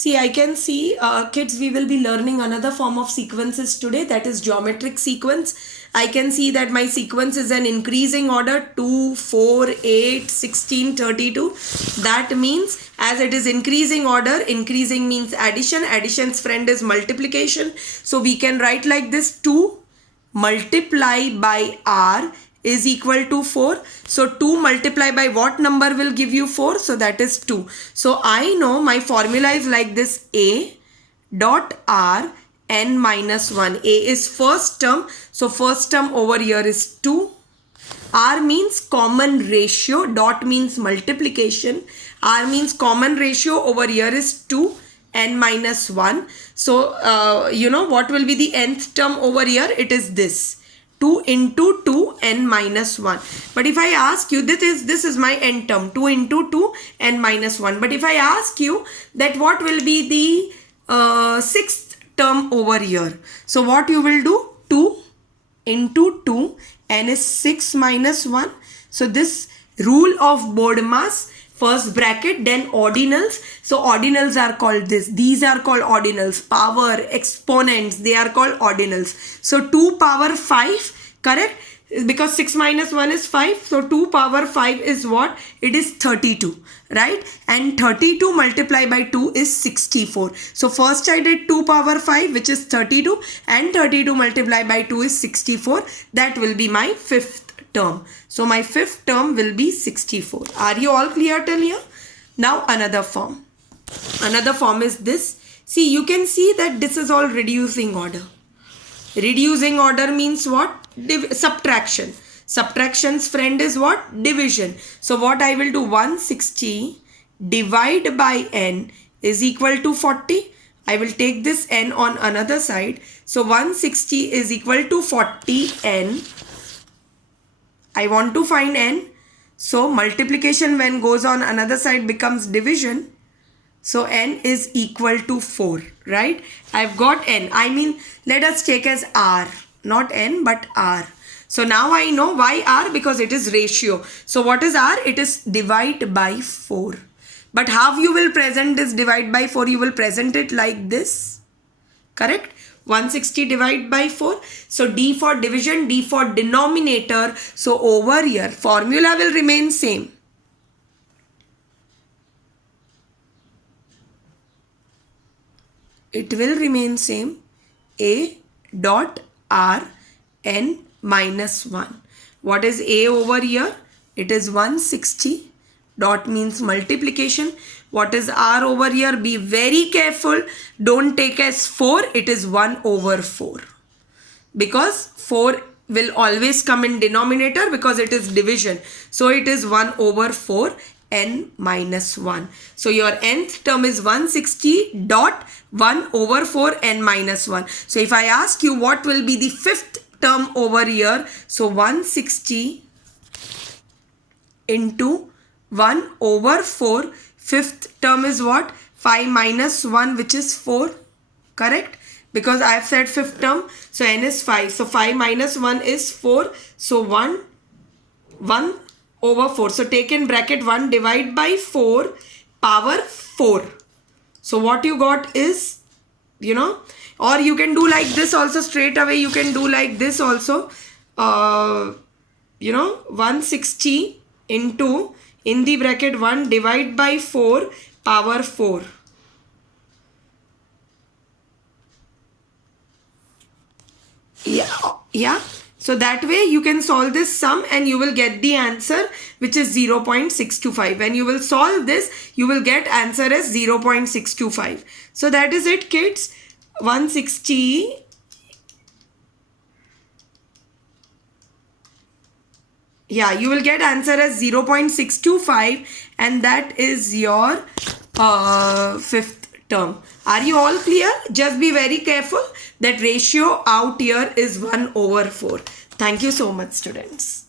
See, I can see, kids, we will be learning another form of sequences today, that is geometric sequence. I can see that my sequence is an increasing order, 2, 4, 8, 16, 32. That means as it is increasing order, increasing means addition. Addition's friend is multiplication. So we can write like this: 2 multiply by r is equal to 4. So 2 multiply by what number will give you 4? So that is 2. So I know my formula is like this: a dot r n minus 1. A is first term. So first term over here is 2. R means common ratio. Dot means multiplication. R means common ratio. Over here is 2. N minus 1. So you know what will be the nth term over here? It is this: 2 into 2 n minus 1. But if I ask you, this is my n term, 2 into 2 n minus 1. But if I ask you that what will be the sixth term over here, so what you will do? 2 into 2, n is 6 minus 1. So this rule of BODMAS, first bracket, then ordinals. So ordinals are called this. These are called ordinals. Power, exponents, they are called ordinals. So 2 power 5, correct? Because 6 minus 1 is 5. So 2 power 5 is what? It is 32, right? And 32 multiplied by 2 is 64. So first I did 2 power 5, which is 32, and 32 multiplied by 2 is 64. That will be my fifth term. So my fifth term will be 64. Are you all clear till here? Now another form. Another form is this. See, you can see that this is all reducing order. Reducing order means what? Subtraction. Subtraction's friend is what? Division. So what I will do? 160 divide by n is equal to 40. I will take this n on another side. So 160 is equal to 40n. I want to find n. So multiplication when goes on another side becomes division. So n is equal to 4, right? I've got n. I mean, let us take as r. Not n, but r. So now I know why r, because it is ratio. So what is r? It is divide by 4. But how you will present this divide by 4? You will present it like this. Correct? 160 divided by 4. So D for division, D for denominator. So over here, formula will remain same. It will remain same. A dot R n minus 1. What is A over here? It is 160. Dot means multiplication. What is R over here? Be very careful. Don't take as 4. It is 1 over 4. Because 4 will always come in denominator because it is division. So it is 1 over 4 n minus 1. So your nth term is 160 dot 1 over 4 n minus 1. So if I ask you what will be the fifth term over here, so 160 into 1 over 4, fifth term is what? 5 minus 1, which is 4, correct? Because I have said fifth term, so n is 5. So 5 minus 1 is 4. So 1 over 4. So take in bracket 1 divide by 4 power 4. So what you got is, you know, or you can do like this also straight away. You can do like this also. You know, 160 into, in the bracket 1 divide by 4 power 4. Yeah. So that way you can solve this sum and you will get the answer, which is 0.625. When you will solve this, you will get answer as 0.625. So that is it, kids. 160. Yeah, you will get answer as 0.625 and that is your fifth term. Are you all clear? Just be very careful that ratio out here is 1 over 4. Thank you so much, students.